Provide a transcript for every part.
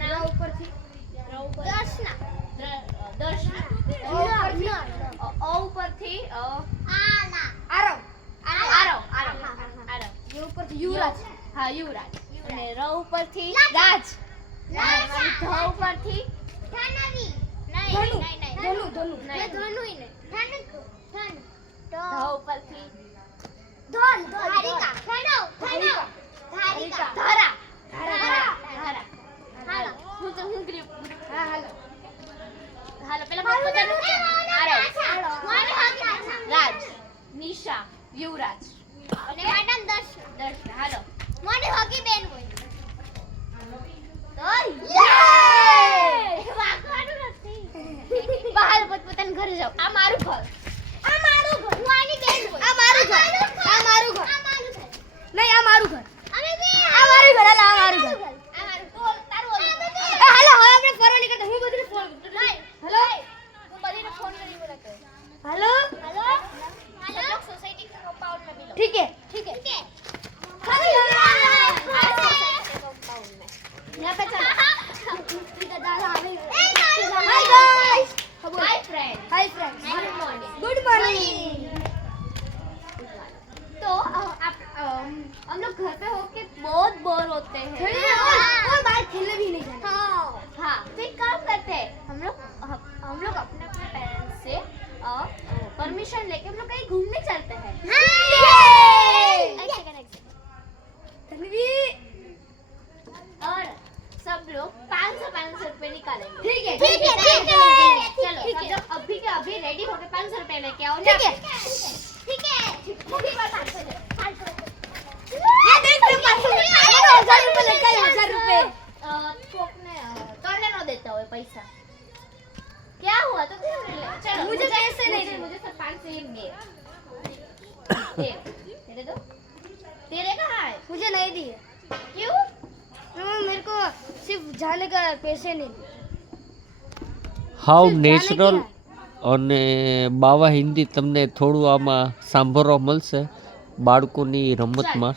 નામ ઉપરથી દર્શના દર્શના ઓ ઉપરથી આરવ આરવ ઉપરથી યુવરાજ હા યુવરાજ અને ર ઉપરથી રાજ ધ ઉપરથી ધનુ ધ ઉપરથી ધરા હું ગ્રીપ હાલો પેલા પોતાનું આરવ રાજ નિશા યુવરાજ અને મેડમ દર્શના હાલો મને હોકી બેન કોઈ વાગવાનું નથી બહાર પોતાનું ઘરે જાઓ આ મારું ઘર હું આની બેન કોઈ આ મારું ઘર નહીં આ મારું ઘર અમે બે આ મારું ઘર આ મારું ઘર તારું હાલો હવે આપણે ફરવા નીકળતા હું બધીને ફોન કરું હેલો હું બધાને ફોન કરી બોલા કર हेलो हेलो हम लोग सोसाइटी के कंपाउंड में मिलो ठीक है ठीक है कंपाउंड में यहाँ पे चलो hi guys hi friend hi friends good morning good morning तो हम लोग घर पे होके बहुत बोर होते हैं और बाहर खेलने भी नहीं जाना हाँ तो एक काम करते हैं हम लोग अपने अपने पेरेंट्स से परमिशन लेके हम लोग कहीं घूमने चलते हैं तन्वी और सब लोग 500 रुपए निकालेंगे ठीक है चलो सब लोग अभी के अभी रेडी होके 500 रुपए लेके आओ ठीक है ठीक है अभी बार 500 दे ये देख ले 1000 रुपए लेकर 1000 रुपए करने न देता हो पैसा क्या हुआ तो चलो मुझे पैसे नहीं दे मुझे सब 500 ही मिले तेरे दो तेरे कहाँ है मुझे नहीं दिए क्यों मेरे को सिर्फ जाने का पैसे नहीं दिए હાવ સિર્ફ નેચરલ જાને અને બાવા હિન્દી તમને થોડું આમાં સાંભળવા મળશે બાળકોની રમતમાં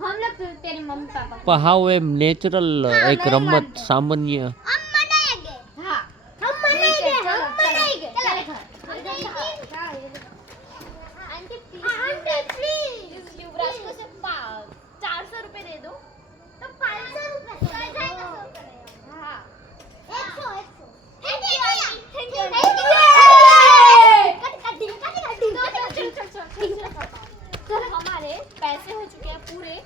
हम लोग तो तेरे मम्मी पापा પણ હાવ એમ નેચરલ એક રમત સામાન્ય हम मनाएंगे हाँ हम मनाएंगे चलो, हम मनाएंगे चले घर आंटी प्लीज युवराज को सिर्फ 400 रुपए दे दो तो 500 रुपए तो आ जाएगा 100 रुपए हाँ 100 थैंक यू तो हमारे पैसे हो चुके हैं पूरे 9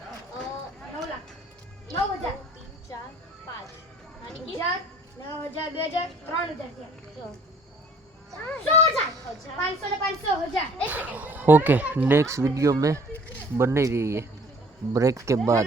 हजार 3 4 5 यानी कि 9,000 2000 3000 100,000 500 ने 500 हजार ओके नेक्स्ट वीडियो में बने रहिए ब्रेक के बाद